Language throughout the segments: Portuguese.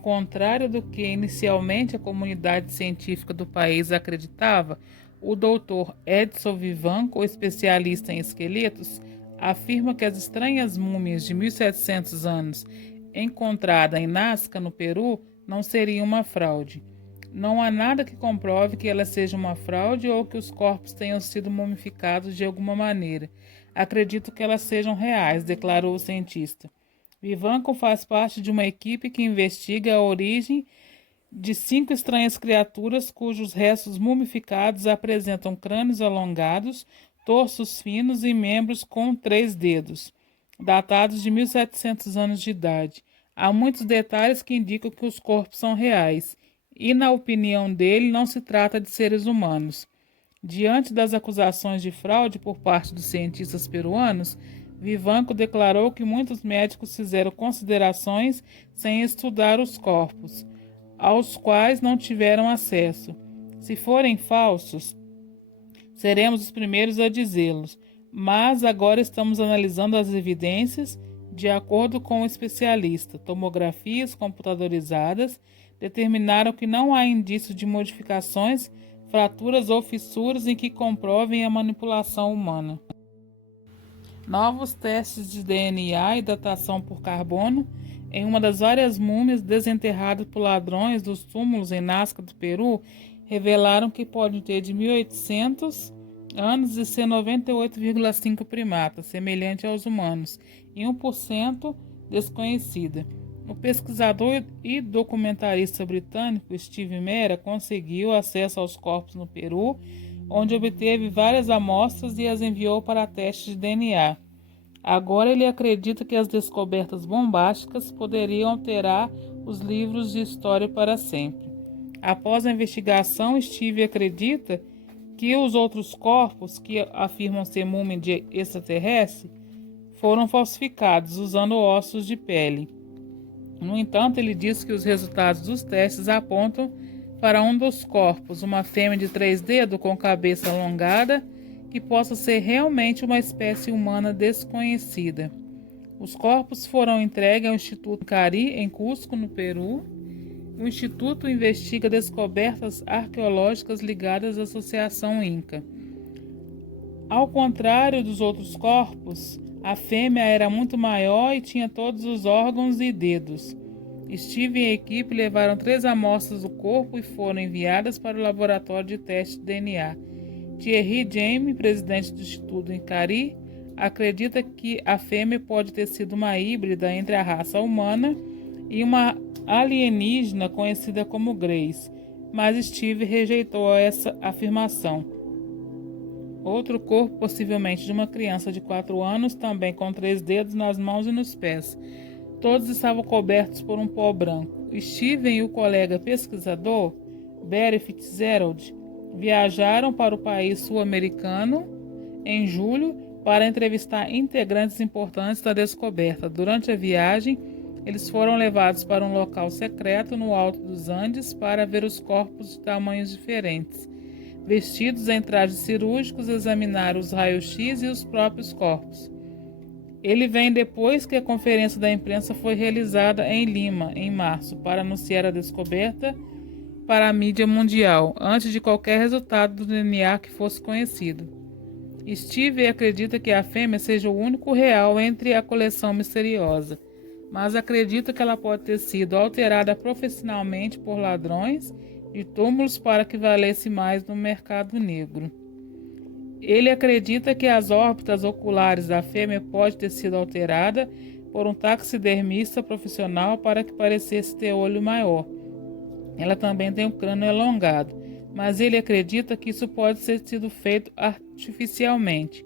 contrário do que inicialmente a comunidade científica do país acreditava, o Dr. Edson Vivanco, especialista em esqueletos, afirma que as estranhas múmias de 1.700 anos encontradas em Nazca, no Peru, não seriam uma fraude. Não há nada que comprove que ela seja uma fraude ou que os corpos tenham sido mumificados de alguma maneira. Acredito que elas sejam reais, declarou o cientista. Vivanco faz parte de uma equipe que investiga a origem de 5 estranhas criaturas cujos restos mumificados apresentam crânios alongados, torsos finos e membros com 3 dedos, datados de 1.700 anos de idade. Há muitos detalhes que indicam que os corpos são reais e, na opinião dele, não se trata de seres humanos. Diante das acusações de fraude por parte dos cientistas peruanos, Vivanco declarou que muitos médicos fizeram considerações sem estudar os corpos, aos quais não tiveram acesso. Se forem falsos, seremos os primeiros a dizê-los, mas agora estamos analisando as evidências de acordo com o especialista. Tomografias computadorizadas determinaram que não há indícios de modificações, fraturas ou fissuras em que comprovem a manipulação humana. Novos testes de DNA e datação por carbono em uma das várias múmias desenterradas por ladrões dos túmulos em Nazca do Peru revelaram que podem ter de 1.800 anos e ser 98,5 primatas, semelhante aos humanos, e 1% desconhecida. O pesquisador e documentarista britânico Steve Mera conseguiu acesso aos corpos no Peru, onde obteve várias amostras e as enviou para testes de DNA. Agora ele acredita que as descobertas bombásticas poderiam alterar os livros de história para sempre. Após a investigação, Steve acredita que os outros corpos, que afirmam ser múmia de extraterrestre, foram falsificados usando ossos de pele. No entanto, ele diz que os resultados dos testes apontam para um dos corpos, uma fêmea de 3 dedos com cabeça alongada, que possa ser realmente uma espécie humana desconhecida. Os corpos foram entregues ao Instituto Cari, em Cusco, no Peru. O Instituto investiga descobertas arqueológicas ligadas à Associação Inca. Ao contrário dos outros corpos, a fêmea era muito maior e tinha todos os órgãos e dedos. Steve e a equipe levaram 3 amostras do corpo e foram enviadas para o laboratório de teste de DNA. Thierry Jaime, presidente do Instituto Incari, acredita que a fêmea pode ter sido uma híbrida entre a raça humana e uma alienígena conhecida como Grace, mas Steve rejeitou essa afirmação. Outro corpo, possivelmente de uma criança de 4 anos, também com 3 dedos nas mãos e nos pés. Todos estavam cobertos por um pó branco. Steven e o colega pesquisador, Barry Fitzgerald, viajaram para o país sul-americano em julho para entrevistar integrantes importantes da descoberta. Durante a viagem, eles foram levados para um local secreto no alto dos Andes para ver os corpos de tamanhos diferentes. Vestidos em trajes cirúrgicos, examinaram os raios-x e os próprios corpos. Ele vem depois que a conferência da imprensa foi realizada em Lima, em março, para anunciar a descoberta para a mídia mundial, antes de qualquer resultado do DNA que fosse conhecido. Steve acredita que a fêmea seja o único real entre a coleção misteriosa, mas acredita que ela pode ter sido alterada profissionalmente por ladrões de túmulos para que valesse mais no mercado negro. Ele acredita que as órbitas oculares da fêmea pode ter sido alterada por um taxidermista profissional para que parecesse ter olho maior. Ela também tem um crânio alongado, mas ele acredita que isso pode ter sido feito artificialmente,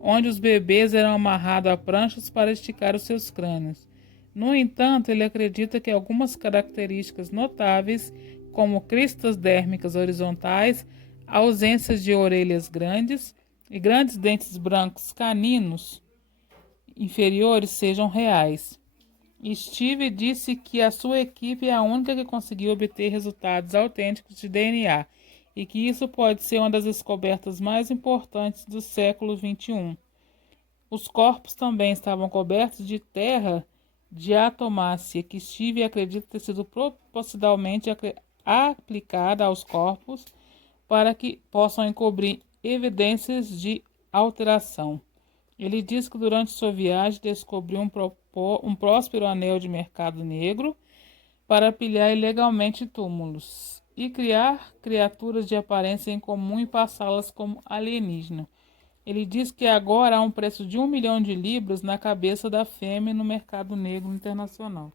onde os bebês eram amarrados a pranchas para esticar os seus crânios. No entanto, ele acredita que algumas características notáveis, como cristas dérmicas horizontais, ausências de orelhas grandes e grandes dentes brancos caninos inferiores, sejam reais. Steve disse que a sua equipe é a única que conseguiu obter resultados autênticos de DNA e que isso pode ser uma das descobertas mais importantes do século XXI. Os corpos também estavam cobertos de terra diatomácea que Steve acredita ter sido propositalmente aplicada aos corpos para que possam encobrir evidências de alteração. Ele diz que durante sua viagem descobriu um próspero anel de mercado negro para pilhar ilegalmente túmulos e criar criaturas de aparência incomum e passá-las como alienígena. Ele diz que agora há um preço de 1 milhão de libras na cabeça da fêmea no mercado negro internacional.